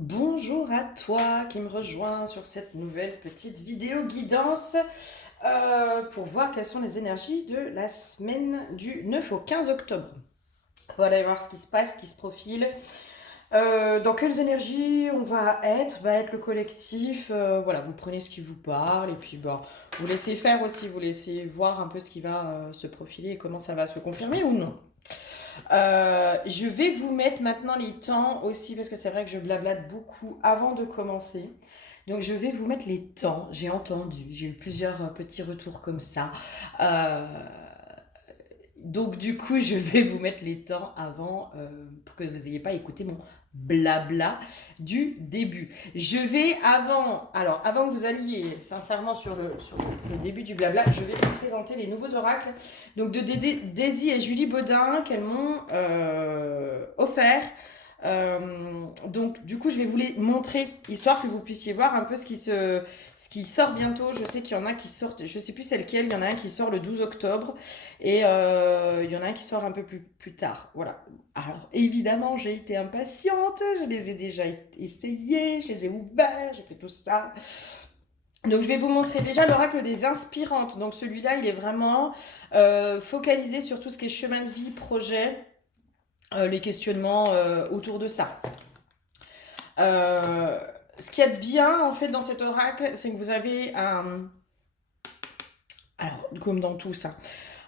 Bonjour à toi qui me rejoins sur cette nouvelle petite vidéo guidance pour voir quelles sont les énergies de la semaine du 9 au 15 octobre. Voilà, voir ce qui se passe, ce qui se profile. Dans quelles énergies on va être le collectif. Voilà, vous prenez ce qui vous parle et puis vous laissez faire aussi, vous laissez voir un peu ce qui va se profiler et comment ça va se confirmer ou non. Je vais vous mettre maintenant les temps aussi parce que c'est vrai que je blablate beaucoup avant de commencer. Donc je vais vous mettre les temps. J'ai entendu, j'ai eu plusieurs petits retours comme ça. Euh, donc du coup, je vais vous mettre les temps avant pour que vous n'ayez pas écouté mon blabla du début. Je vais avant que vous alliez sincèrement sur le début du blabla, je vais vous présenter les nouveaux oracles donc de Daisy et Julie Baudin qu'elles m'ont offert. Donc du coup je vais vous les montrer histoire que vous puissiez voir un peu ce qui sort bientôt. Je sais qu'il y en a qui sortent, je sais plus c'est lequel, il y en a un qui sort le 12 octobre et il y en a un qui sort un peu plus tard. Voilà. Alors évidemment j'ai été impatiente, je les ai déjà essayés, je les ai ouverts, j'ai fait tout ça. Donc je vais vous montrer déjà l'oracle des inspirantes. Donc celui-là il est vraiment focalisé sur tout ce qui est chemin de vie, projet, les questionnements autour de ça. Euh, Ce qu'il y a de bien en fait dans cet oracle, c'est que vous avez un... Alors, comme dans tout ça,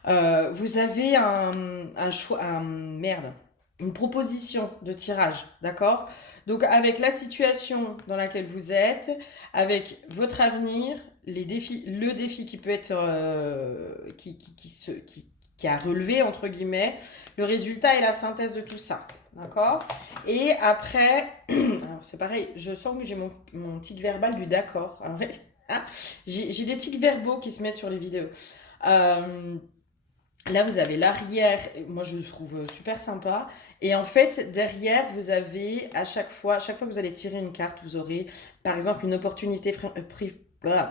vous avez un choix, merde, une proposition de tirage, d'accord. Donc avec la situation dans laquelle vous êtes, avec votre avenir, les défis, le défi qui peut être qui a relevé entre guillemets, le résultat est la synthèse de tout ça, d'accord. Et après, c'est pareil, je sens que j'ai mon tic verbal du d'accord. J'ai des tics verbaux qui se mettent sur les vidéos. Euh, Là, vous avez l'arrière, moi je le trouve super sympa. Et en fait, derrière, vous avez chaque fois que vous allez tirer une carte, vous aurez par exemple une opportunité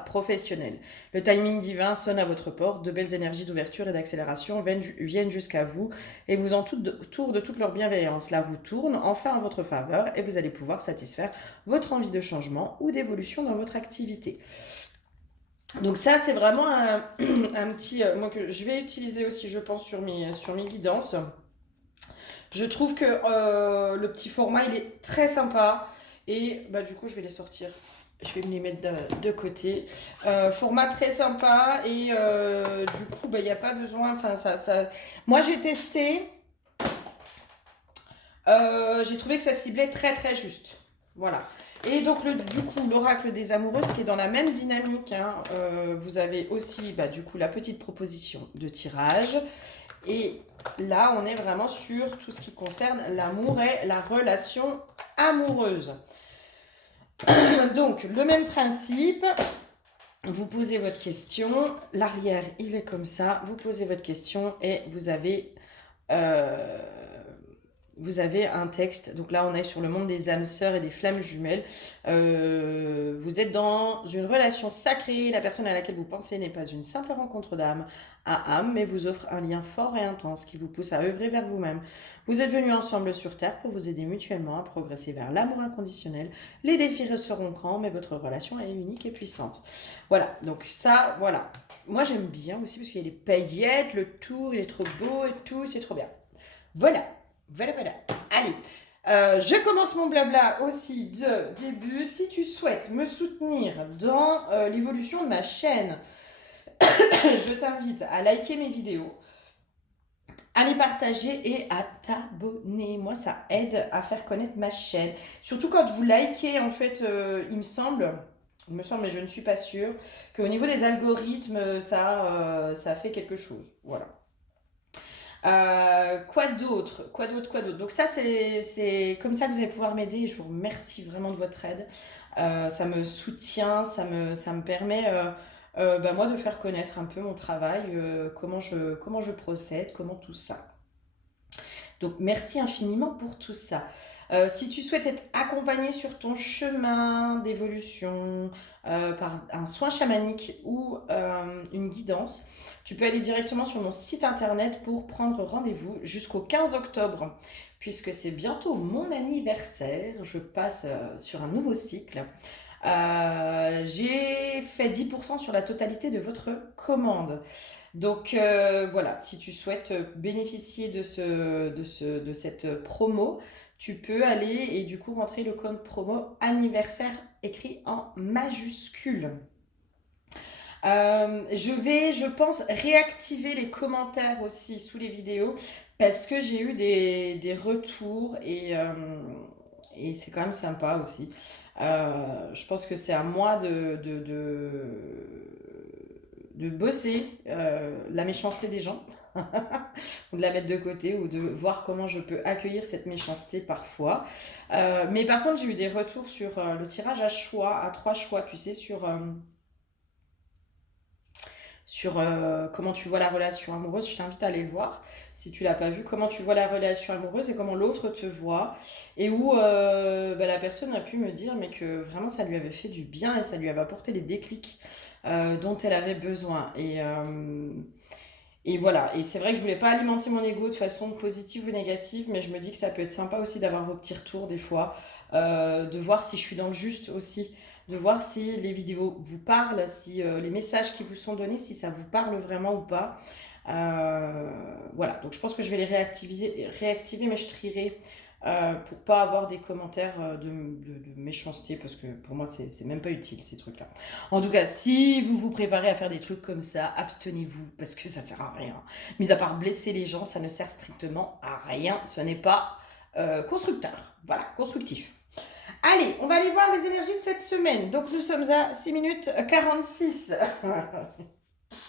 professionnelle. Le timing divin sonne à votre porte, de belles énergies d'ouverture et d'accélération viennent jusqu'à vous et vous entourent de toute leur bienveillance. Là, vous tourne enfin en votre faveur et vous allez pouvoir satisfaire votre envie de changement ou d'évolution dans votre activité. Donc ça, c'est vraiment un petit... moi, que je vais utiliser aussi, je pense, sur mes guidances. Je trouve que le petit format, il est très sympa. Et bah, du coup, je vais les sortir. Je vais me les mettre de côté. Format très sympa. Et du coup, bah, il n'y a pas besoin... Enfin, ça... Moi, j'ai testé. J'ai trouvé que ça ciblait très, très juste. Voilà. Et donc, du coup, l'oracle des amoureuses qui est dans la même dynamique. Hein, vous avez aussi, bah, du coup, la petite proposition de tirage. Et là, on est vraiment sur tout ce qui concerne l'amour et la relation amoureuse. Donc, le même principe. Vous posez votre question. L'arrière, il est comme ça. Vous posez votre question et euh, vous avez un texte. Donc là, on est sur le monde des âmes sœurs et des flammes jumelles. Vous êtes dans une relation sacrée. La personne à laquelle vous pensez n'est pas une simple rencontre d'âme à âme, mais vous offre un lien fort et intense qui vous pousse à œuvrer vers vous-même. Vous êtes venus ensemble sur Terre pour vous aider mutuellement à progresser vers l'amour inconditionnel. Les défis seront grands, mais votre relation est unique et puissante. Voilà, donc ça, voilà. Moi, j'aime bien aussi parce qu'il y a les paillettes, le tour, il est trop beau et tout, c'est trop bien. Voilà. Voilà, voilà. Allez, je commence mon blabla aussi de début. Si tu souhaites me soutenir dans l'évolution de ma chaîne, je t'invite à liker mes vidéos, à les partager et à t'abonner. Moi, ça aide à faire connaître ma chaîne. Surtout quand vous likez, en fait, il me semble, mais je ne suis pas sûre, qu'au niveau des algorithmes, ça fait quelque chose. Voilà. Quoi d'autre? Quoi d'autre? Quoi d'autre? Donc ça, c'est comme ça que vous allez pouvoir m'aider et je vous remercie vraiment de votre aide. Ça me soutient, ça me permet, bah, moi, de faire connaître un peu mon travail, comment je procède, comment tout ça. Donc merci infiniment pour tout ça. Si tu souhaites être accompagné sur ton chemin d'évolution par un soin chamanique ou une guidance, tu peux aller directement sur mon site internet pour prendre rendez-vous jusqu'au 15 octobre, puisque c'est bientôt mon anniversaire. Je passe sur un nouveau cycle. J'ai fait 10% sur la totalité de votre commande. Donc voilà, si tu souhaites bénéficier de cette promo, tu peux aller et du coup rentrer le code promo anniversaire écrit en majuscule. Je vais, je pense, réactiver les commentaires aussi sous les vidéos parce que j'ai eu des retours et c'est quand même sympa aussi. Je pense que c'est à moi de bosser la méchanceté des gens ou de la mettre de côté ou de voir comment je peux accueillir cette méchanceté parfois. Mais par contre, j'ai eu des retours sur le tirage à choix, à 3 choix, tu sais, sur comment tu vois la relation amoureuse. Je t'invite à aller le voir si tu l'as pas vu, comment tu vois la relation amoureuse et comment l'autre te voit, et où la personne a pu me dire mais que vraiment ça lui avait fait du bien et ça lui avait apporté les déclics dont elle avait besoin. Et voilà, et c'est vrai que je voulais pas alimenter mon ego de façon positive ou négative, mais je me dis que ça peut être sympa aussi d'avoir vos petits retours des fois, de voir si je suis dans le juste aussi, de voir si les vidéos vous parlent, si les messages qui vous sont donnés, si ça vous parle vraiment ou pas. Voilà, donc je pense que je vais les réactiver mais je trierai pour pas avoir des commentaires de méchanceté, parce que pour moi c'est même pas utile ces trucs là. En tout cas, si vous vous préparez à faire des trucs comme ça, abstenez-vous parce que ça sert à rien. Mis à part blesser les gens, ça ne sert strictement à rien, ce n'est pas constructeur, voilà, constructif. Allez, on va aller voir les énergies de cette semaine. Donc nous sommes à 6 minutes 46.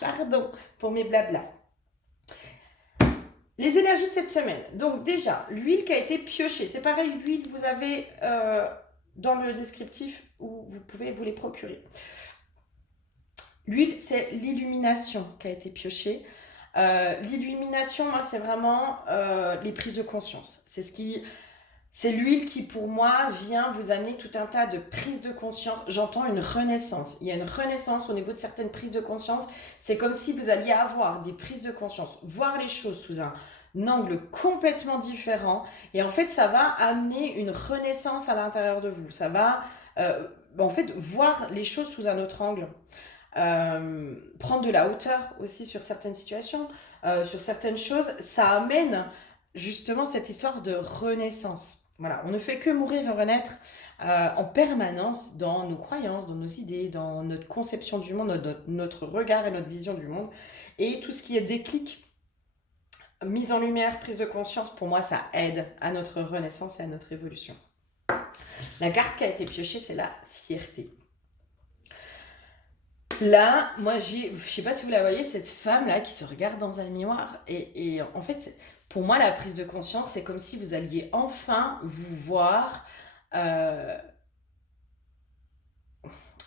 Pardon pour mes blablas. Les énergies de cette semaine. Donc déjà, l'huile qui a été piochée. C'est pareil, l'huile, vous avez dans le descriptif où vous pouvez vous les procurer. L'huile, c'est l'illumination qui a été piochée. L'illumination, moi, c'est vraiment les prises de conscience. C'est l'huile qui, pour moi, vient vous amener tout un tas de prises de conscience. J'entends une renaissance. Il y a une renaissance au niveau de certaines prises de conscience. C'est comme si vous alliez avoir des prises de conscience, voir les choses sous un angle complètement différent. Et en fait, ça va amener une renaissance à l'intérieur de vous. Ça va, en fait, voir les choses sous un autre angle. Prendre de la hauteur aussi sur certaines situations, sur certaines choses. Ça amène justement cette histoire de renaissance. Voilà, on ne fait que mourir et renaître en permanence dans nos croyances, dans nos idées, dans notre conception du monde, notre regard et notre vision du monde. Et tout ce qui est déclic, mise en lumière, prise de conscience, pour moi, ça aide à notre renaissance et à notre évolution. La carte qui a été piochée, c'est la fierté. Là, moi, je sais pas si vous la voyez, cette femme-là qui se regarde dans un miroir. Et en fait, pour moi, la prise de conscience, c'est comme si vous alliez enfin vous voir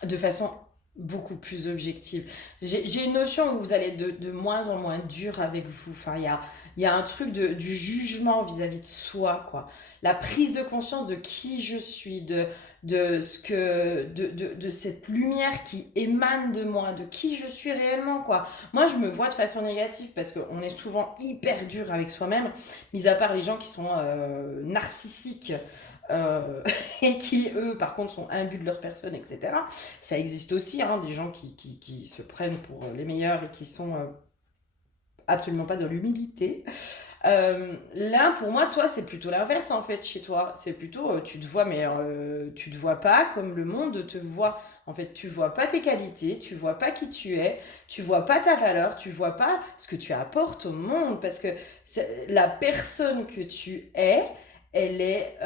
de façon beaucoup plus objective. J'ai une notion où vous allez être de moins en moins dur avec vous. Enfin, il y a un truc du jugement vis-à-vis de soi, quoi. La prise de conscience de qui je suis, de cette lumière qui émane de moi, de qui je suis réellement, quoi. Moi, je me vois de façon négative parce qu'on est souvent hyper dur avec soi-même, mis à part les gens qui sont narcissiques et qui, eux, par contre, sont imbus de leur personne, etc. Ça existe aussi, hein, des gens qui se prennent pour les meilleurs et qui sont absolument pas dans l'humilité. Là, pour moi, toi, c'est plutôt l'inverse, en fait, chez toi. C'est plutôt, tu te vois, mais tu te vois pas comme le monde te voit. En fait, tu vois pas tes qualités, tu vois pas qui tu es, tu vois pas ta valeur, tu vois pas ce que tu apportes au monde. Parce que la personne que tu es, elle est,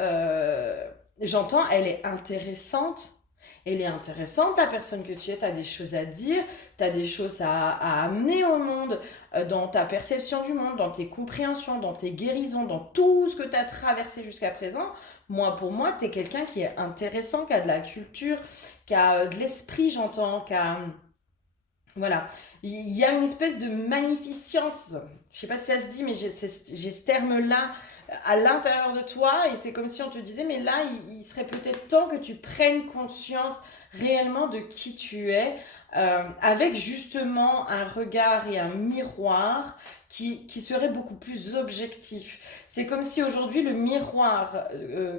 j'entends, elle est intéressante. Elle est intéressante, la personne que tu es, tu as des choses à dire, tu as des choses à amener au monde, dans ta perception du monde, dans tes compréhensions, dans tes guérisons, dans tout ce que tu as traversé jusqu'à présent. Moi, pour moi, tu es quelqu'un qui est intéressant, qui a de la culture, qui a de l'esprit, j'entends, qui a... Voilà, il y a une espèce de magnificence. Je sais pas si ça se dit, mais j'ai ce terme-là à l'intérieur de toi, et c'est comme si on te disait, mais là, il serait peut-être temps que tu prennes conscience réellement de qui tu es, avec justement un regard et un miroir qui serait beaucoup plus objectif. C'est comme si aujourd'hui le miroir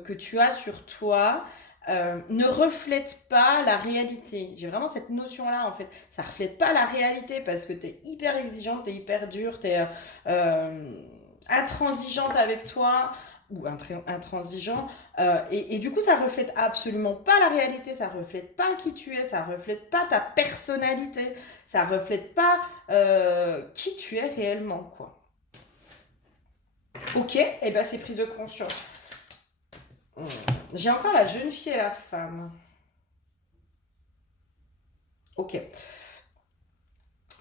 que tu as sur toi ne reflète pas la réalité. J'ai vraiment cette notion-là en fait. Ça reflète pas la réalité parce que tu es hyper exigeante, tu es hyper dure, tu es intransigeante avec toi ou intransigeant, et du coup ça reflète absolument pas la réalité, ça reflète pas qui tu es, ça reflète pas ta personnalité, ça reflète pas qui tu es réellement, quoi. Ok, et ben c'est prise de conscience. J'ai encore la jeune fille et la femme. Ok.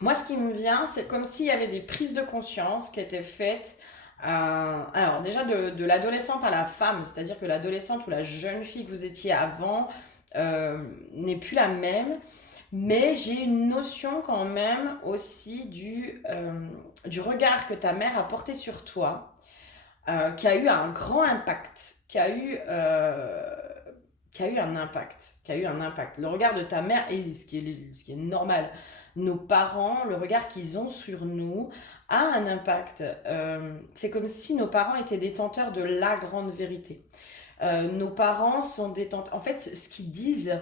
Moi, ce qui me vient, c'est comme s'il y avait des prises de conscience qui étaient faites. Alors, déjà, de l'adolescente à la femme, c'est-à-dire que l'adolescente ou la jeune fille que vous étiez avant n'est plus la même. Mais j'ai une notion quand même aussi du regard que ta mère a porté sur toi, qui a eu un grand impact, qui a eu un impact, qui a eu un impact. Le regard de ta mère, et ce qui est normal, nos parents, le regard qu'ils ont sur nous a un impact. C'est comme si nos parents étaient détenteurs de la grande vérité. Nos parents sont détenteurs. En fait, ce qu'ils disent,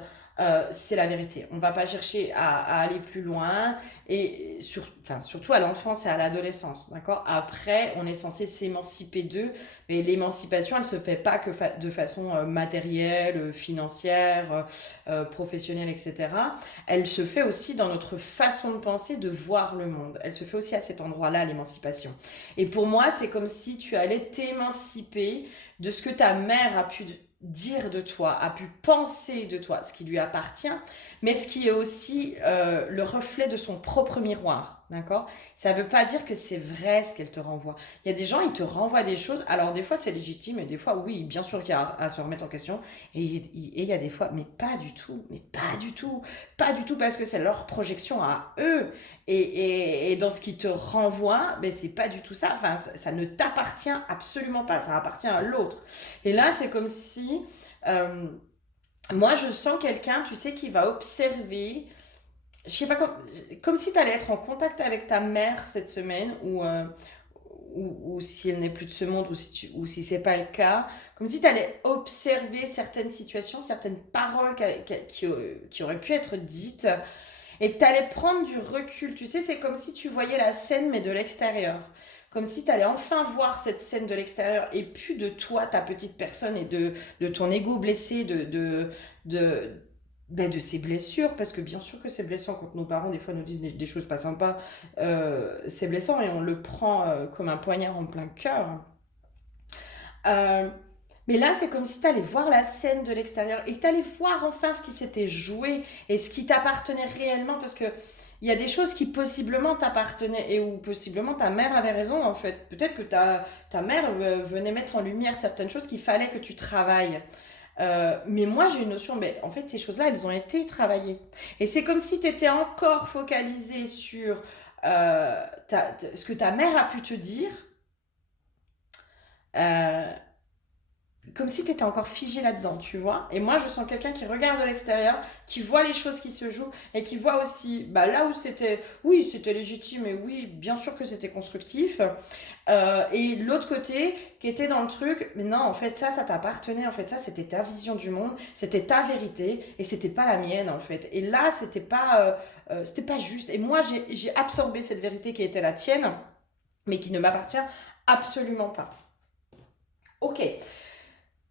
c'est la vérité. On ne va pas chercher à aller plus loin, et surtout à l'enfance et à l'adolescence, d'accord. Après, on est censé s'émanciper d'eux, mais l'émancipation, elle se fait pas que de façon matérielle, financière, professionnelle, etc. Elle se fait aussi dans notre façon de penser, de voir le monde. Elle se fait aussi à cet endroit-là, l'émancipation. Et pour moi, c'est comme si tu allais t'émanciper de ce que ta mère a pu dire de toi, a pu penser de toi, ce qui lui appartient, mais ce qui est aussi le reflet de son propre miroir, d'accord. Ça ne veut pas dire que c'est vrai ce qu'elle te renvoie. Il y a des gens, ils te renvoient des choses, alors des fois c'est légitime, et des fois oui, bien sûr qu'il y a à se remettre en question, et il y a des fois, mais pas du tout, pas du tout, parce que c'est leur projection à eux, et dans ce qui te renvoie, ben c'est pas du tout ça, enfin ça ne t'appartient absolument pas, ça appartient à l'autre. Et là c'est comme si euh, moi je sens quelqu'un, tu sais, qui va observer, je sais pas, comme si tu allais être en contact avec ta mère cette semaine, ou si elle n'est plus de ce monde, ou si c'est pas le cas, comme si tu allais observer certaines situations, certaines paroles qui auraient pu être dites, et que tu allais prendre du recul. Tu sais, c'est comme si tu voyais la scène, mais de l'extérieur. Comme si tu allais enfin voir cette scène de l'extérieur, et plus de toi, ta petite personne, et de ton ego blessé, de, de ses blessures. Parce que bien sûr que c'est blessant quand nos parents, des fois, nous disent des choses pas sympas. C'est blessant, et on le prend comme un poignard en plein cœur. Euh, mais là, c'est comme si tu allais voir la scène de l'extérieur, et que tu allais voir enfin ce qui s'était joué et ce qui t'appartenait réellement, parce que il y a des choses qui possiblement t'appartenaient, et où possiblement ta mère avait raison en fait. Peut-être que ta mère venait mettre en lumière certaines choses qu'il fallait que tu travailles. Mais moi, j'ai une notion, mais en fait, ces choses-là, elles ont été travaillées. Et c'est comme si tu étais encore focalisé sur ce que ta mère a pu te dire. euh, Comme si tu étais encore figé là-dedans, tu vois. Et moi, je sens quelqu'un qui regarde de l'extérieur, qui voit les choses qui se jouent, et qui voit aussi, bah, là où c'était, oui, c'était légitime, et oui, bien sûr que c'était constructif. Et l'autre côté, qui était dans le truc, mais non, en fait, ça t'appartenait, en fait, ça, c'était ta vision du monde, c'était ta vérité, et c'était pas la mienne, en fait. Et là, c'était pas juste. Et moi, j'ai absorbé cette vérité qui était la tienne, mais qui ne m'appartient absolument pas. Ok.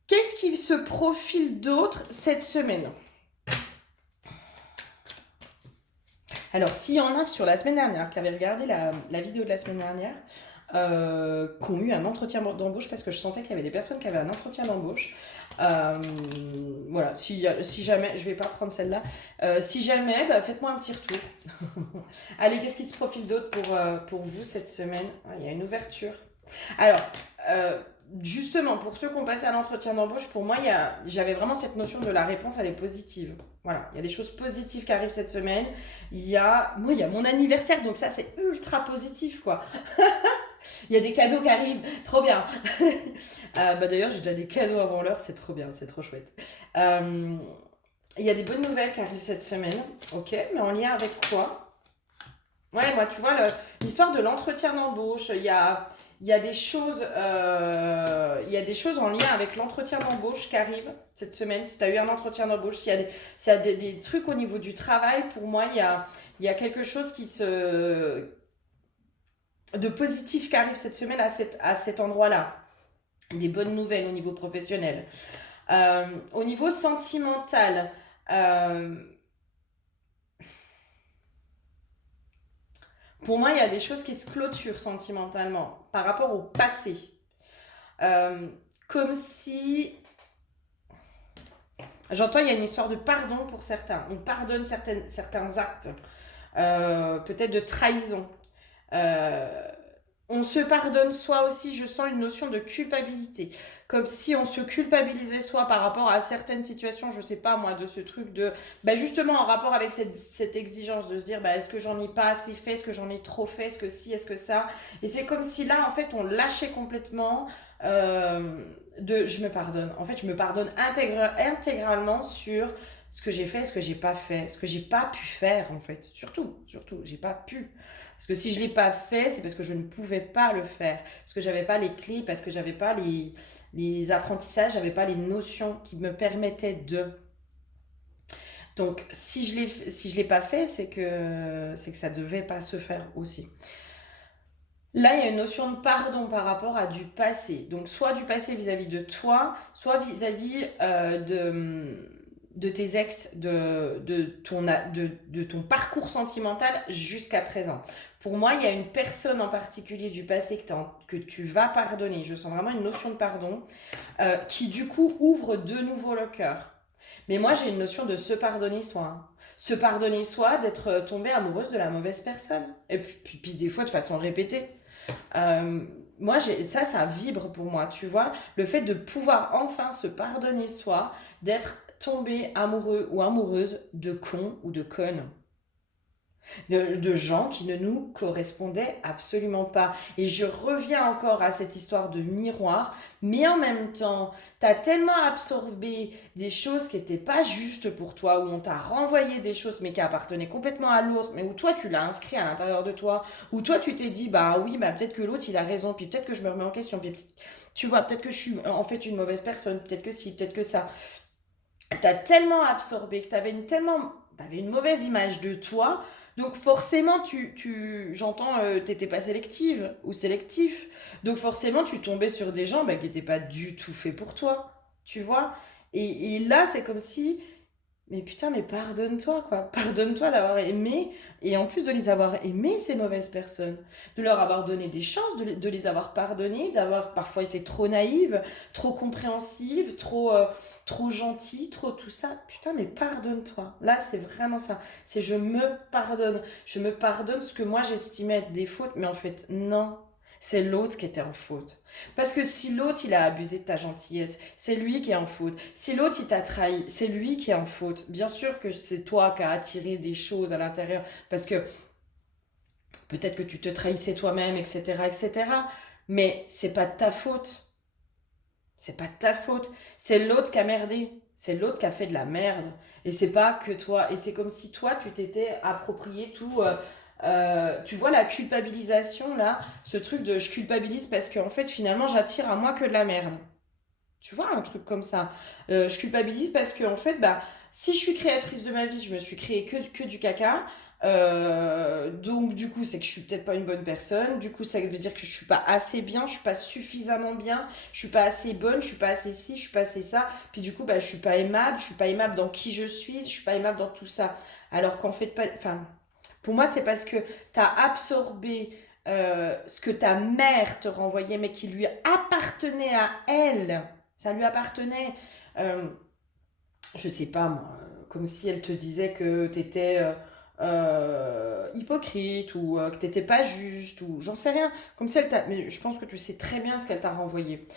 Qu'est-ce qui se profile d'autre cette semaine? Alors, s'il y en a sur la semaine dernière, qui avaient regardé la vidéo de la semaine dernière, qui ont eu un entretien d'embauche, parce que je sentais qu'il y avait des personnes qui avaient un entretien d'embauche. Voilà, si jamais, je vais pas prendre celle-là, si jamais, bah, faites-moi un petit retour. Allez, qu'est-ce qui se profile d'autre pour vous cette semaine? Ah, il y a une ouverture. Alors, justement, pour ceux qui ont passé un entretien d'embauche, pour moi, j'avais vraiment cette notion de la réponse, elle est positive. Voilà, il y a des choses positives qui arrivent cette semaine. Moi, il y a mon anniversaire, donc ça, c'est ultra positif, quoi. Il y a des cadeaux qui arrivent, trop bien. D'ailleurs, j'ai déjà des cadeaux avant l'heure, c'est trop bien, c'est trop chouette. Euh, il y a des bonnes nouvelles qui arrivent cette semaine, ok, mais en lien avec quoi? Ouais, moi, tu vois, l'histoire de l'entretien d'embauche, il y a des choses, il y a des choses en lien avec l'entretien d'embauche qui arrivent cette semaine. Si tu as eu un entretien d'embauche, s'il y a des trucs au niveau du travail, pour moi, il y a quelque chose de positif qui arrive cette semaine à cet endroit-là. Des bonnes nouvelles au niveau professionnel. Au niveau sentimental, euh, pour moi, il y a des choses qui se clôturent sentimentalement par rapport au passé. Euh, Comme si, j'entends, il y a une histoire de pardon pour certains. On pardonne certains actes, peut-être de trahison. Euh, on se pardonne soi aussi, je sens une notion de culpabilité. Comme si on se culpabilisait soi par rapport à certaines situations, je sais pas moi, de ce truc de... justement en rapport avec cette exigence de se dire, est-ce que j'en ai pas assez fait, est-ce que j'en ai trop fait, est-ce que si, est-ce que ça. Et c'est comme si là, en fait, on lâchait complètement de je me pardonne. En fait, je me pardonne intégralement sur ce que j'ai fait, ce que j'ai pas fait, ce que j'ai pas pu faire, en fait. Surtout, j'ai pas pu. Parce que si je ne l'ai pas fait, c'est parce que je ne pouvais pas le faire. Parce que j'avais pas les clés, parce que j'avais pas les apprentissages, j'avais pas les notions qui me permettaient de. Donc, si je l'ai pas fait, c'est que ça devait pas se faire aussi. Là, il y a une notion de pardon par rapport à du passé. Donc, soit du passé vis-à-vis de toi, soit vis-à-vis de tes ex, de ton parcours sentimental jusqu'à présent. Pour moi, il y a une personne en particulier du passé que tu vas pardonner. Je sens vraiment une notion de pardon qui, du coup, ouvre de nouveau le cœur. Mais moi, j'ai une notion de se pardonner soi. Hein. Se pardonner soi, d'être tombée amoureuse de la mauvaise personne. Et puis des fois, de façon répétée. Euh, Moi, ça vibre pour moi, tu vois. Le fait de pouvoir enfin se pardonner soi, d'être tombé amoureux ou amoureuse de cons ou de connes de gens qui ne nous correspondaient absolument pas. Et je reviens encore à cette histoire de miroir, mais en même temps, tu as tellement absorbé des choses qui n'étaient pas justes pour toi, où on t'a renvoyé des choses, mais qui appartenaient complètement à l'autre, mais où toi, tu l'as inscrit à l'intérieur de toi, où toi, tu t'es dit, bah oui, bah peut-être que l'autre, il a raison, puis peut-être que je me remets en question, puis tu vois, peut-être que je suis en fait une mauvaise personne, peut-être que si, peut-être que ça. T'as tellement absorbé que t'avais une mauvaise image de toi. Donc forcément, j'entends, t'étais pas sélective ou sélectif. Donc forcément, tu tombais sur des gens qui n'étaient pas du tout faits pour toi. Tu vois? Et là, c'est comme si mais putain, mais pardonne-toi, quoi. Pardonne-toi d'avoir aimé, et en plus de les avoir aimées, ces mauvaises personnes. De leur avoir donné des chances, de les avoir pardonnées, d'avoir parfois été trop naïve, trop compréhensive, trop gentille, trop tout ça. Putain, mais pardonne-toi. Là, c'est vraiment ça. C'est je me pardonne. Je me pardonne ce que moi j'estimais être des fautes, mais en fait, non. C'est l'autre qui était en faute. Parce que si l'autre, il a abusé de ta gentillesse, c'est lui qui est en faute. Si l'autre, il t'a trahi, c'est lui qui est en faute. Bien sûr que c'est toi qui as attiré des choses à l'intérieur, parce que peut-être que tu te trahissais toi-même, etc., etc. Mais c'est pas de ta faute. C'est pas de ta faute. C'est l'autre qui a merdé. C'est l'autre qui a fait de la merde. Et c'est pas que toi. Et c'est comme si toi, tu t'étais approprié tout. Tu vois la culpabilisation là, ce truc de je culpabilise parce qu'en fait finalement j'attire à moi que de la merde. Tu vois, un truc comme ça. Je culpabilise parce que, en fait, si je suis créatrice de ma vie, je me suis créée que du caca. Donc, du coup, c'est que je suis peut-être pas une bonne personne. Du coup, ça veut dire que je suis pas assez bien, je suis pas suffisamment bien, je suis pas assez bonne, je suis pas assez ci, je suis pas assez ça. Puis, du coup, je suis pas aimable, je suis pas aimable dans qui je suis pas aimable dans tout ça. Alors qu'en fait, pas. Enfin, pour moi, c'est parce que tu as absorbé ce que ta mère te renvoyait, mais qui lui appartenait à elle. Ça lui appartenait. Euh, je sais pas moi, comme si elle te disait que t'étais hypocrite ou que t'étais pas juste ou j'en sais rien. Comme si elle t'a. Mais je pense que tu sais très bien ce qu'elle t'a renvoyé.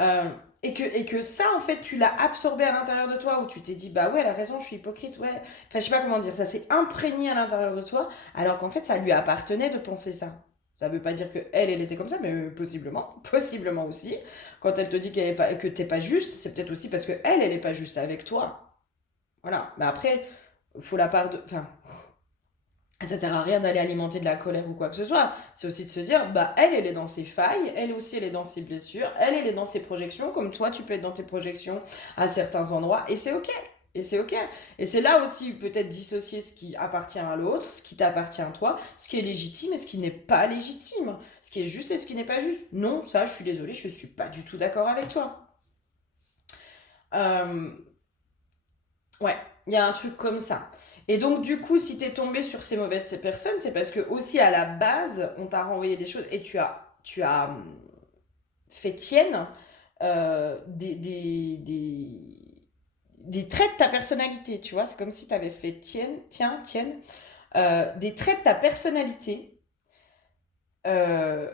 Euh, et que ça, en fait, tu l'as absorbé à l'intérieur de toi, où tu t'es dit, bah ouais, elle a raison, je suis hypocrite, ouais. Enfin, je sais pas comment dire, ça s'est imprégné à l'intérieur de toi, alors qu'en fait, ça lui appartenait de penser ça. Ça veut pas dire que elle était comme ça, mais possiblement, possiblement aussi. Quand elle te dit qu'elle est pas, que t'es pas juste, c'est peut-être aussi parce que elle est pas juste avec toi. Voilà. Mais après, faut la part de, enfin, ça sert à rien d'aller alimenter de la colère ou quoi que ce soit. C'est aussi de se dire, bah elle est dans ses failles, elle aussi elle est dans ses blessures, elle est dans ses projections, comme toi tu peux être dans tes projections à certains endroits, et c'est ok. Et c'est ok. Et c'est là aussi peut-être dissocier ce qui appartient à l'autre, ce qui t'appartient à toi, ce qui est légitime et ce qui n'est pas légitime, ce qui est juste et ce qui n'est pas juste. Non, ça, je suis désolée, je suis pas du tout d'accord avec toi. Euh, Ouais, il y a un truc comme ça. Et donc, du coup, si t'es tombé sur ces mauvaises personnes, c'est parce que aussi à la base, on t'a renvoyé des choses et tu as fait tienne des traits de ta personnalité, tu vois. C'est comme si t'avais fait tienne, des traits de ta personnalité, euh,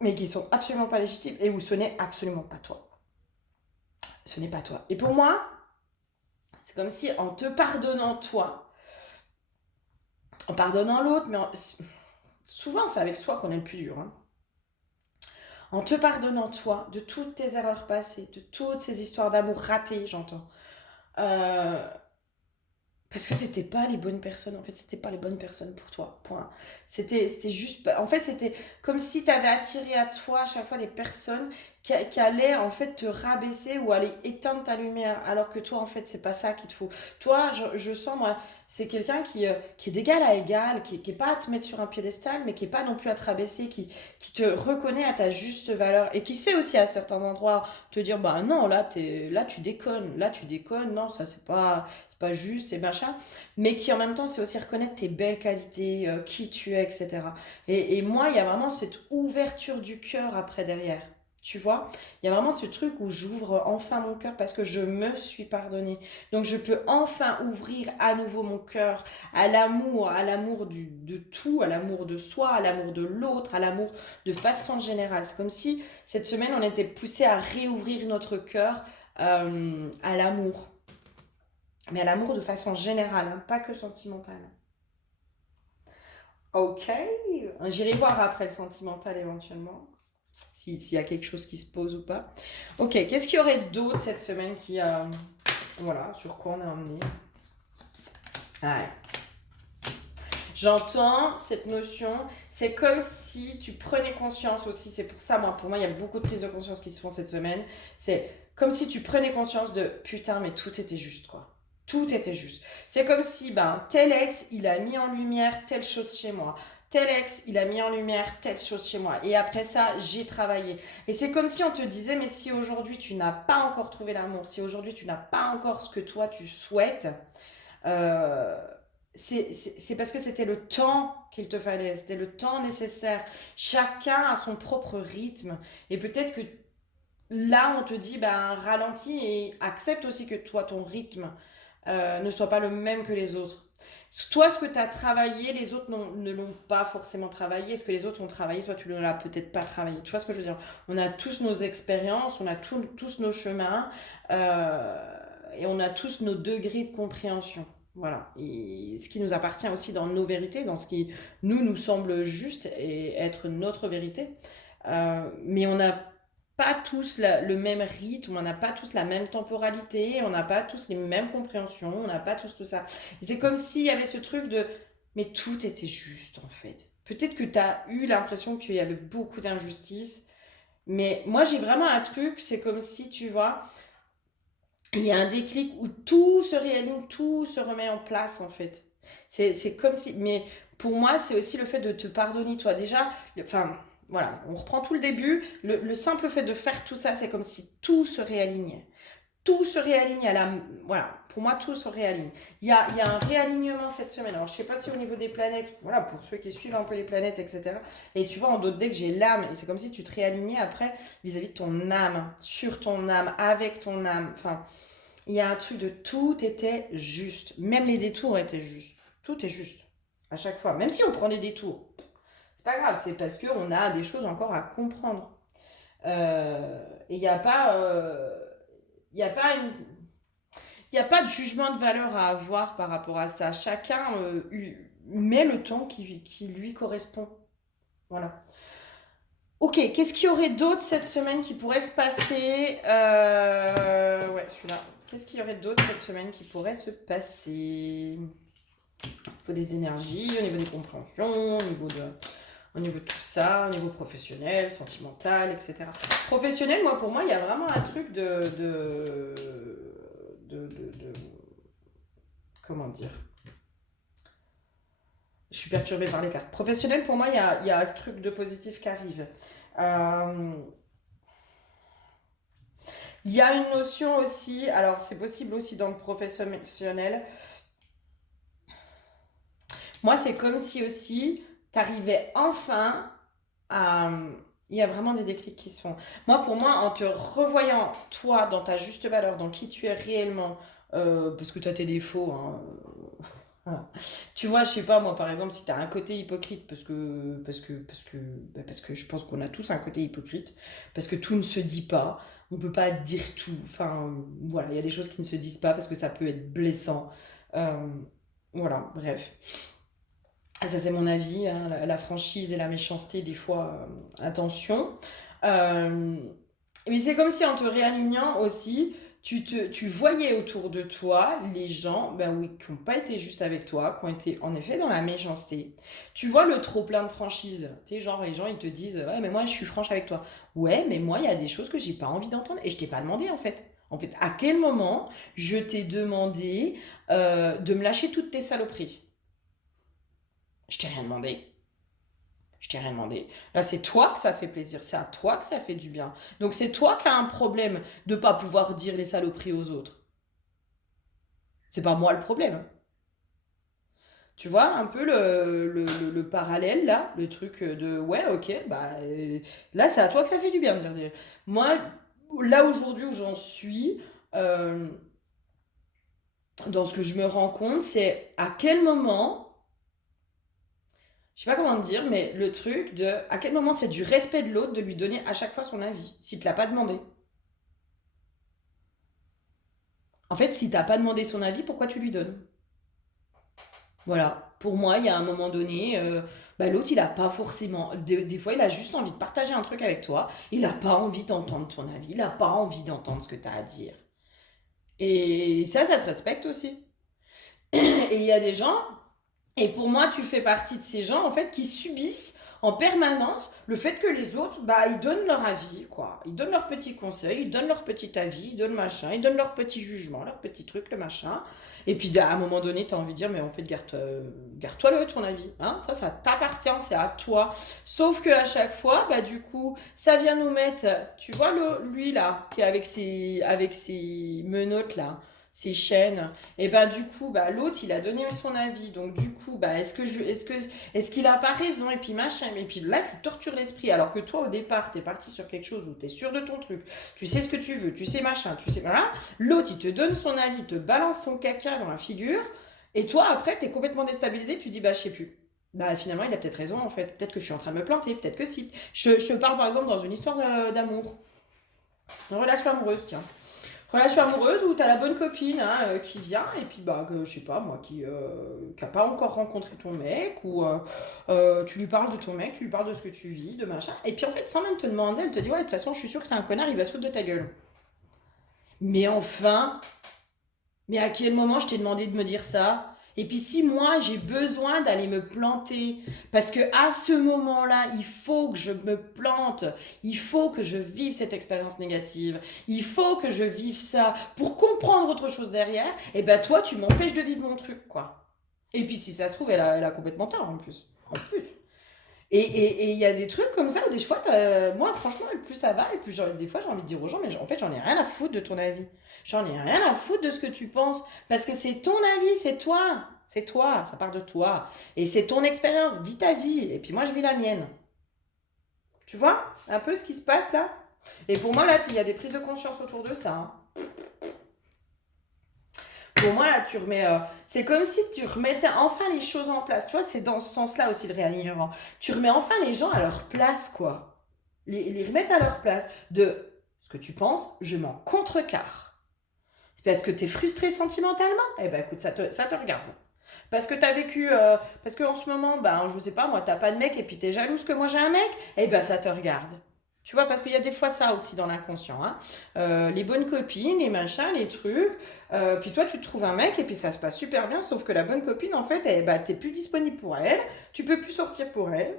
mais qui sont absolument pas légitimes et où ce n'est absolument pas toi. Ce n'est pas toi. Et pour moi, c'est comme si en te pardonnant toi, en pardonnant l'autre, souvent c'est avec soi qu'on est le plus dur, hein. En te pardonnant toi de toutes tes erreurs passées, de toutes ces histoires d'amour ratées, j'entends. Euh, Parce que c'était pas les bonnes personnes, en fait, c'était pas les bonnes personnes pour toi, point. C'était juste, en fait, c'était comme si tu avais attiré à toi à chaque fois des personnes qui allaient, en fait, te rabaisser ou aller éteindre ta lumière, alors que toi, en fait, c'est pas ça qu'il te faut. Toi, je sens, moi, c'est quelqu'un qui est d'égal à égal, qui est pas à te mettre sur un piédestal, mais qui est pas non plus à te rabaisser, qui te reconnaît à ta juste valeur, et qui sait aussi à certains endroits te dire, bah non, là, tu déconnes, non, ça, c'est pas juste, c'est machin, mais qui en même temps, c'est aussi reconnaître tes belles qualités, qui tu es, etc. Et moi, il y a vraiment cette ouverture du cœur après derrière. Tu vois, il y a vraiment ce truc où j'ouvre enfin mon cœur parce que je me suis pardonnée. Donc je peux enfin ouvrir à nouveau mon cœur à l'amour de tout, à l'amour de soi, à l'amour de l'autre, à l'amour de façon générale. C'est comme si cette semaine on était poussé à réouvrir notre cœur à l'amour. Mais à l'amour de façon générale, hein, pas que sentimentale. Ok, j'irai voir après le sentimental éventuellement, s'il y a quelque chose qui se pose ou pas. Ok, qu'est-ce qu'il y aurait d'autre cette semaine voilà, sur quoi on est emmené. Ouais. J'entends cette notion, c'est comme si tu prenais conscience aussi, c'est pour ça, moi, pour moi, il y a beaucoup de prises de conscience qui se font cette semaine, c'est comme si tu prenais conscience de putain, mais tout était juste, quoi. Tout était juste. C'est comme si, ben, tel ex, il a mis en lumière telle chose chez moi. Tel ex, il a mis en lumière telle chose chez moi. Et après ça, j'ai travaillé. Et c'est comme si on te disait, mais si aujourd'hui tu n'as pas encore trouvé l'amour, si aujourd'hui tu n'as pas encore ce que toi tu souhaites, euh, c'est parce que c'était le temps qu'il te fallait, c'était le temps nécessaire. Chacun a son propre rythme. Et peut-être que là, on te dit, ben, ralentis et accepte aussi que toi, ton rythme ne soit pas le même que les autres. Toi, ce que tu as travaillé, les autres ne l'ont pas forcément travaillé. Ce que les autres ont travaillé, toi, tu ne l'as peut-être pas travaillé. Tu vois ce que je veux dire? On a tous nos expériences, on a tous nos chemins, et on a tous nos degrés de compréhension. Voilà. Et ce qui nous appartient aussi dans nos vérités, dans ce qui nous semble juste et être notre vérité. Mais on n'a pas tous le même rythme, on n'a pas tous la même temporalité, on n'a pas tous les mêmes compréhensions, on n'a pas tous tout ça. Et c'est comme s'il y avait ce truc de mais tout était juste en fait. Peut-être que tu as eu l'impression qu'il y avait beaucoup d'injustice, mais moi j'ai vraiment un truc, c'est comme si tu vois, il y a un déclic où tout se réaligne, tout se remet en place en fait. C'est comme si, mais pour moi, c'est aussi le fait de te pardonner toi. Déjà, enfin, voilà, on reprend tout le début. Le simple fait de faire tout ça, c'est comme si tout se réalignait. Tout se réaligne à la. Voilà, pour moi, tout se réaligne. Il y a un réalignement cette semaine. Alors, je sais pas si au niveau des planètes, voilà, pour ceux qui suivent un peu les planètes, etc. Et tu vois, en d'autres decks, j'ai l'âme. Et c'est comme si tu te réalignais après vis-à-vis de ton âme, sur ton âme, avec ton âme. Enfin, il y a un truc de tout était juste. Même les détours étaient justes. Tout est juste. À chaque fois. Même si on prend des détours. C'est pas grave, c'est parce qu'on a des choses encore à comprendre. Et il n'y a pas. Il n'y a pas une. Il n'y a pas de jugement de valeur à avoir par rapport à ça. Chacun met le temps qui lui correspond. Voilà. Ok, qu'est-ce qu'il y aurait d'autre cette semaine qui pourrait se passer Ouais, celui-là. Qu'est-ce qu'il y aurait d'autre cette semaine qui pourrait se passer? Il faut des énergies, au niveau des compréhensions, au niveau de tout ça, au niveau professionnel, sentimental, etc. Professionnel, pour moi, il y a vraiment un truc de comment dire? Je suis perturbée par les cartes. Professionnel, pour moi, il y a un truc de positif qui arrive. Euh, Il y a une notion aussi, alors c'est possible aussi dans le professionnel. Moi, c'est comme si aussi tu arrivais enfin à. Il y a vraiment des déclics qui se font. Pour moi, en te revoyant, toi, dans ta juste valeur, dans qui tu es réellement, parce que tu as tes défauts, hein, voilà. Tu vois, je sais pas, moi, par exemple, si tu as un côté hypocrite, parce que je pense qu'on a tous un côté hypocrite, parce que tout ne se dit pas, on peut pas dire tout. Enfin, voilà, il y a des choses qui ne se disent pas parce que ça peut être blessant. Euh, voilà, bref. Ça, c'est mon avis, hein, la franchise et la méchanceté, des fois, attention. Euh, mais c'est comme si en te réalignant aussi, tu voyais autour de toi les gens ben oui, qui n'ont pas été juste avec toi, qui ont été en effet dans la méchanceté. Tu vois le trop plein de franchise. Tu sais, genre, les gens, ils te disent ouais, mais moi, je suis franche avec toi. Ouais, mais moi, il y a des choses que j'ai pas envie d'entendre et je t'ai pas demandé en fait. En fait, à quel moment je t'ai demandé de me lâcher toutes tes saloperies? Je t'ai rien demandé. Je t'ai rien demandé. Là, c'est toi que ça fait plaisir, c'est à toi que ça fait du bien. Donc c'est toi qui as un problème de pas pouvoir dire les saloperies aux autres. C'est pas moi le problème. Tu vois un peu le parallèle là, le truc de ouais, ok, là c'est à toi que ça fait du bien de dire. Moi, là aujourd'hui où j'en suis, euh, dans ce que je me rends compte, c'est à quel moment, je sais pas comment te dire, mais le truc de à quel moment c'est du respect de l'autre de lui donner à chaque fois son avis, s'il te l'a pas demandé. En fait, si t'as pas demandé son avis, pourquoi tu lui donnes? Voilà. Pour moi, il y a un moment donné, l'autre, il a pas forcément. Des fois, il a juste envie de partager un truc avec toi. Il a pas envie d'entendre ton avis. Il a pas envie d'entendre ce que tu as à dire. Et ça se respecte aussi. Et il y a des gens, et pour moi, tu fais partie de ces gens, en fait, qui subissent en permanence le fait que les autres, ils donnent leur avis, quoi. Ils donnent leurs petits conseils, ils donnent leur petit avis, ils donnent machin, ils donnent leur petit jugement, leur petit truc, le machin. Et puis, à un moment donné, tu as envie de dire, mais en fait, garde-toi ton avis. Hein, ça t'appartient, c'est à toi. Sauf que à chaque fois, du coup, ça vient nous mettre, tu vois, lui, là, qui est avec ses menottes, là, ses chaînes. Et du coup, l'autre, il a donné son avis. Donc, du coup, est-ce qu'il a pas raison? Et puis, machin. Et puis là, tu tortures l'esprit. Alors que toi, au départ, t'es parti sur quelque chose où t'es sûr de ton truc. Tu sais ce que tu veux. Tu sais machin. Tu sais, voilà. L'autre, il te donne son avis, il te balance son caca dans la figure. Et toi, après, t'es complètement déstabilisé. Tu dis, je sais plus. Finalement, il a peut-être raison, en fait. Peut-être que je suis en train de me planter. Peut-être que si. Je te parle, par exemple, dans une histoire d'amour. Une relation amoureuse, tiens. Relation amoureuse où t'as la bonne copine hein, qui vient et puis je sais pas moi qui a pas encore rencontré ton mec ou tu lui parles de ton mec, tu lui parles de ce que tu vis, de machin et puis en fait sans même te demander elle te dit ouais de toute façon je suis sûre que c'est un connard il va se foutre de ta gueule. Mais enfin, mais à quel moment je t'ai demandé de me dire ça? Et puis si moi j'ai besoin d'aller me planter, parce que à ce moment-là, il faut que je me plante, il faut que je vive cette expérience négative, il faut que je vive ça pour comprendre autre chose derrière, et toi tu m'empêches de vivre mon truc, quoi. Et puis si ça se trouve, elle a complètement tort en plus. En plus. Et il y a des trucs comme ça où des fois, moi franchement, plus ça va, et plus des fois j'ai envie de dire aux gens, mais en fait j'en ai rien à foutre de ton avis. J'en ai rien à foutre de ce que tu penses. Parce que c'est ton avis, c'est toi. C'est toi, ça part de toi. Et c'est ton expérience, vis ta vie. Et puis moi je vis la mienne. Tu vois un peu ce qui se passe là? Et pour moi là, il y a des prises de conscience autour de ça. Hein. Pour moi, là, tu remets. C'est comme si tu remettais enfin les choses en place. Tu vois, c'est dans ce sens-là aussi le réalignement. Tu remets enfin les gens à leur place, quoi. Les remettre à leur place. De ce que tu penses, je m'en contrecarre. C'est parce que tu es frustré sentimentalement. Eh ben, écoute, ça te regarde. Parce que t'as vécu, parce qu'en ce moment, ben, je sais pas, moi, t'as pas de mec et puis t'es jalouse que moi j'ai un mec, et ben ça te regarde. Tu vois, parce qu'il y a des fois ça aussi dans l'inconscient, hein. Les bonnes copines, les machins, les trucs. Puis toi, tu te trouves un mec et puis ça se passe super bien, sauf que la bonne copine, en fait, bah, t'es plus disponible pour elle, tu peux plus sortir pour elle.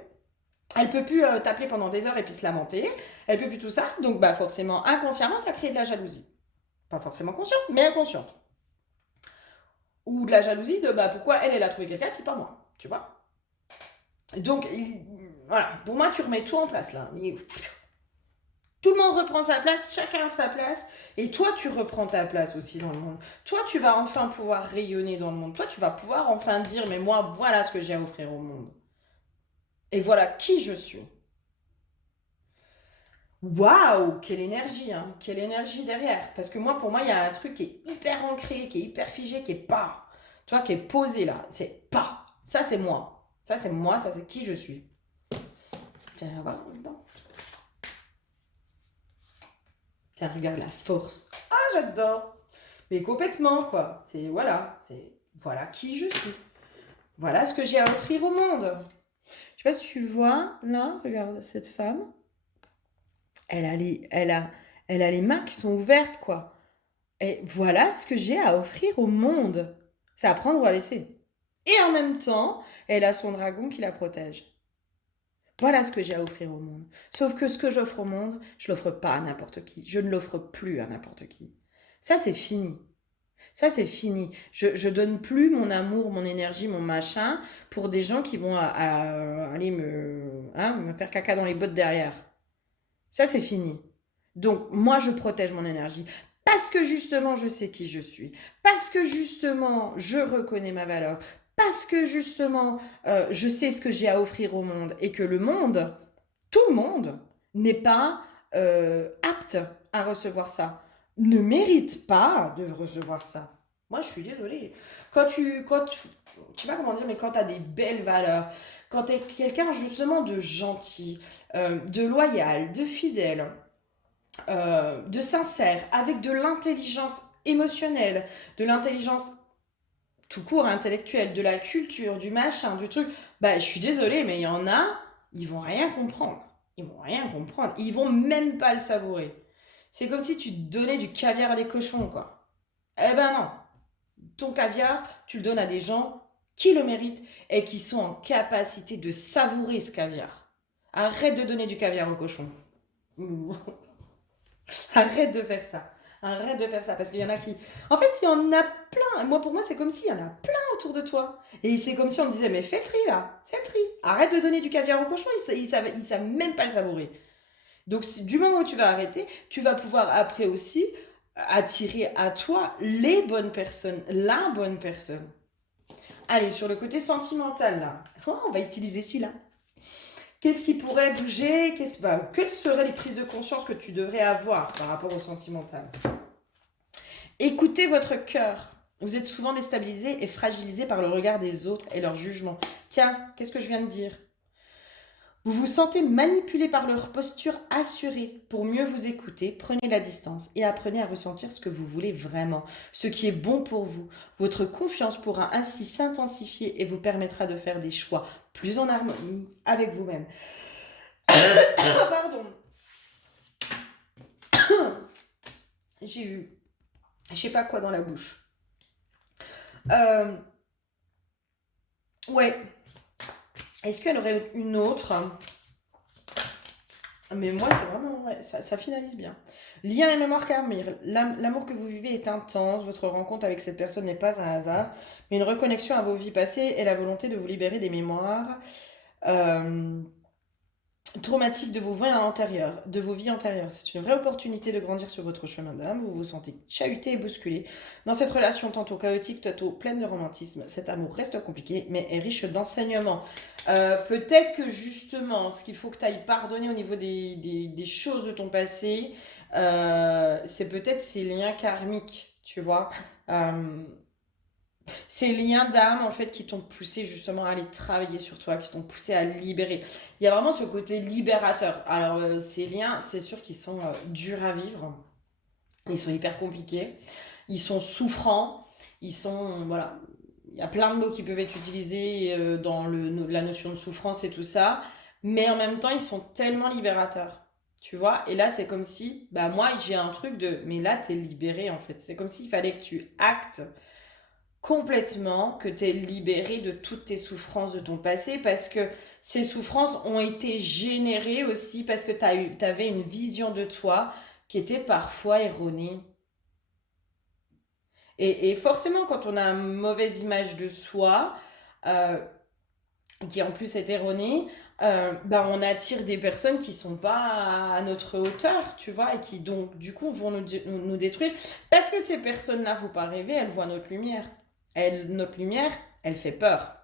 Elle peut plus t'appeler pendant des heures et puis se lamenter. Elle peut plus tout ça. Donc, bah, forcément, inconsciemment, ça crée de la jalousie. Pas forcément consciente, mais inconsciente. Ou de la jalousie de bah, pourquoi elle, elle a trouvé quelqu'un, puis pas moi. Tu vois. Donc, voilà. Pour moi, tu remets tout en place là. Tout le monde reprend sa place, chacun a sa place. Et toi, tu reprends ta place aussi dans le monde. Toi, tu vas enfin pouvoir rayonner dans le monde. Toi, tu vas pouvoir enfin dire, mais moi, voilà ce que j'ai à offrir au monde. Et voilà qui je suis. Waouh, quelle énergie, hein, quelle énergie derrière. Parce que moi, pour moi, il y a un truc qui est hyper ancré, qui est hyper figé, qui est pas. Tu vois, qui est posé là. C'est pas. Ça, c'est moi. Ça, c'est moi, ça, c'est qui je suis. Tiens, on va voir dedans. Tiens, regarde la force. Ah, j'adore. Mais complètement, quoi. C'est voilà qui je suis. Voilà ce que j'ai à offrir au monde. Je sais pas si tu vois, là, regarde cette femme. Elle a les, elle a, elle a les mains qui sont ouvertes, quoi. Et voilà ce que j'ai à offrir au monde. C'est à prendre ou à laisser. Et en même temps, elle a son dragon qui la protège. Voilà ce que j'ai à offrir au monde. Sauf que ce que j'offre au monde, je l'offre pas à n'importe qui. Je ne l'offre plus à n'importe qui. Ça, c'est fini. Ça, c'est fini. Je donne plus mon amour, mon énergie, mon machin pour des gens qui vont aller me faire caca dans les bottes derrière. Ça, c'est fini. Donc, moi, je protège mon énergie. Parce que justement, je sais qui je suis. Parce que justement, je reconnais ma valeur. Parce que justement, je sais ce que j'ai à offrir au monde. Et que le monde, tout le monde, n'est pas apte à recevoir ça. Ne mérite pas de recevoir ça. Moi, je suis désolée. Je sais pas comment dire, mais quand tu as des belles valeurs, quand tu es quelqu'un justement de gentil, de loyal, de fidèle, de sincère, avec de l'intelligence émotionnelle, de l'intelligence tout court intellectuelle, de la culture, du machin, du truc, bah je suis désolée, mais il y en a, ils vont rien comprendre. Ils vont rien comprendre. Ils vont même pas le savourer. C'est comme si tu donnais du caviar à des cochons, quoi. Eh ben non. Ton caviar, tu le donnes à des gens qui le méritent et qui sont en capacité de savourer ce caviar. Arrête de donner du caviar aux cochons. Arrête de faire ça. Arrête de faire ça. Parce qu'il y en a qui. En fait, il y en a plein. Moi, pour moi, c'est comme s'il y en a plein autour de toi. Et c'est comme si on me disait, mais fais le tri là. Fais le tri. Arrête de donner du caviar aux cochons. Ils savent même pas le savourer. Donc, du moment où tu vas arrêter, tu vas pouvoir après aussi attirer à toi les bonnes personnes. La bonne personne. Allez, sur le côté sentimental là. Oh, on va utiliser celui-là. Qu'est-ce qui pourrait bouger? Quelles seraient les prises de conscience que tu devrais avoir par rapport au sentimental? Écoutez votre cœur. Vous êtes souvent déstabilisé et fragilisé par le regard des autres et leur jugement. Tiens, qu'est-ce que je viens de dire? Vous vous sentez manipulé par leur posture assurée. Pour mieux vous écouter, prenez la distance et apprenez à ressentir ce que vous voulez vraiment, ce qui est bon pour vous. Votre confiance pourra ainsi s'intensifier et vous permettra de faire des choix plus en harmonie avec vous-même. Pardon. J'ai eu, je sais pas quoi dans la bouche. Euh, ouais. Est-ce qu'elle aurait une autre? Mais moi, c'est vraiment, ouais, ça finalise bien. Lien et mémoire karmique. L'amour que vous vivez est intense. Votre rencontre avec cette personne n'est pas un hasard, mais une reconnexion à vos vies passées et la volonté de vous libérer des mémoires euh, traumatiques de vos vies antérieures. C'est une vraie opportunité de grandir sur votre chemin d'âme. Vous vous sentez chahuté et bousculé. Dans cette relation tantôt chaotique, tantôt pleine de romantisme, cet amour reste compliqué, mais est riche d'enseignements. Peut-être que justement, ce qu'il faut que tu ailles pardonner au niveau des choses de ton passé, c'est peut-être ces liens karmiques, tu vois. Euh, Ces liens d'âme, en fait, qui t'ont poussé justement à aller travailler sur toi, qui t'ont poussé à libérer. Il y a vraiment ce côté libérateur. Alors, ces liens, c'est sûr qu'ils sont durs à vivre. Ils sont hyper compliqués. Ils sont souffrants. Ils sont, voilà, y a plein de mots qui peuvent être utilisés dans la notion de souffrance et tout ça, mais en même temps, ils sont tellement libérateurs. Tu vois? Et là, c'est comme si, bah moi, j'ai un truc de, mais là, t'es libéré en fait. C'est comme s'il fallait que tu actes complètement, que tu es libéré de toutes tes souffrances de ton passé parce que ces souffrances ont été générées aussi parce que tu avais une vision de toi qui était parfois erronée. Et forcément, quand on a une mauvaise image de soi, euh, qui en plus est erronée, ben on attire des personnes qui sont pas à notre hauteur, tu vois, et qui donc du coup vont nous détruire. Parce que ces personnes-là, faut pas rêver, elles voient notre lumière. Notre lumière, elle fait peur.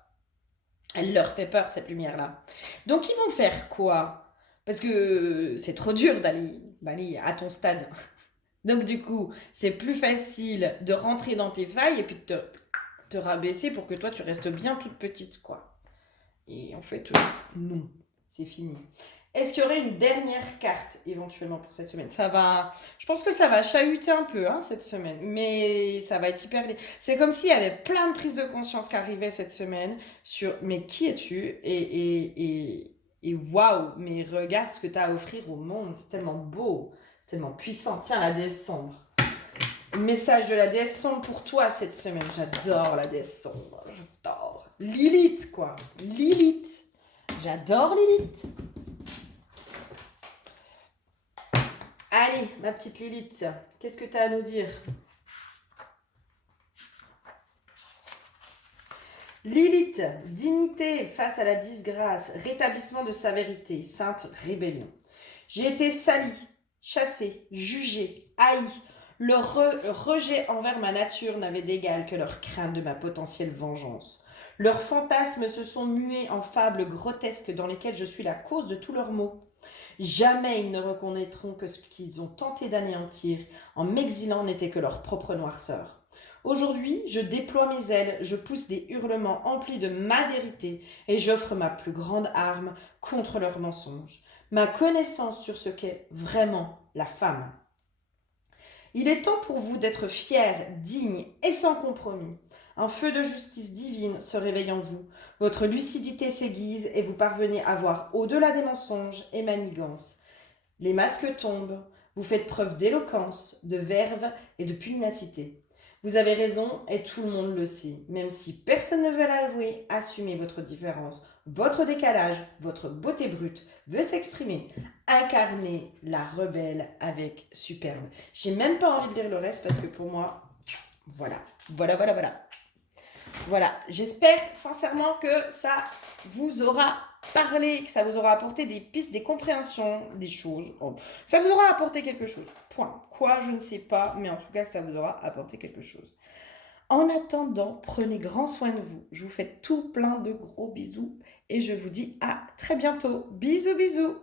Elle leur fait peur, cette lumière-là. Donc ils vont faire quoi? Parce que c'est trop dur d'aller à ton stade. Donc du coup, c'est plus facile de rentrer dans tes failles et puis de te rabaisser pour que toi, tu restes bien toute petite, quoi. Et en fait, non, c'est fini. Est-ce qu'il y aurait une dernière carte éventuellement pour cette semaine? Ça va, je pense que ça va chahuter un peu hein, cette semaine, mais ça va être hyper. C'est comme s'il y avait plein de prises de conscience qui arrivaient cette semaine sur mais qui es-tu et waouh, mais regarde ce que tu as à offrir au monde, c'est tellement beau, c'est tellement puissant. Tiens, la déesse sombre. Message de la déesse sombre pour toi cette semaine. J'adore la déesse sombre, j'adore. Lilith, quoi. Lilith. J'adore Lilith. Allez, ma petite Lilith, qu'est-ce que tu as à nous dire? Lilith, dignité face à la disgrâce, rétablissement de sa vérité, sainte rébellion. J'ai été salie, chassée, jugée, haïe. Leur rejet envers ma nature n'avait d'égal que leur crainte de ma potentielle vengeance. Leurs fantasmes se sont mués en fables grotesques dans lesquelles je suis la cause de tous leurs maux. Jamais ils ne reconnaîtront que ce qu'ils ont tenté d'anéantir en m'exilant n'était que leur propre noirceur. Aujourd'hui, je déploie mes ailes, je pousse des hurlements emplis de ma vérité et j'offre ma plus grande arme contre leurs mensonges, ma connaissance sur ce qu'est vraiment la femme. Il est temps pour vous d'être fiers, dignes et sans compromis. Un feu de justice divine se réveille en vous. Votre lucidité s'aiguise et vous parvenez à voir au-delà des mensonges et manigances. Les masques tombent, vous faites preuve d'éloquence, de verve et de pugnacité. Vous avez raison et tout le monde le sait. Même si personne ne veut l'avouer, assumez votre différence. Votre décalage, votre beauté brute veut s'exprimer. Incarnez la rebelle avec superbe. J'ai même pas envie de lire le reste parce que pour moi, voilà. Voilà, j'espère sincèrement que ça vous aura parlé, que ça vous aura apporté des pistes, des compréhensions, des choses. Ça vous aura apporté quelque chose. Point. Quoi, je ne sais pas, mais en tout cas que ça vous aura apporté quelque chose. En attendant, prenez grand soin de vous. Je vous fais tout plein de gros bisous et je vous dis à très bientôt. Bisous, bisous.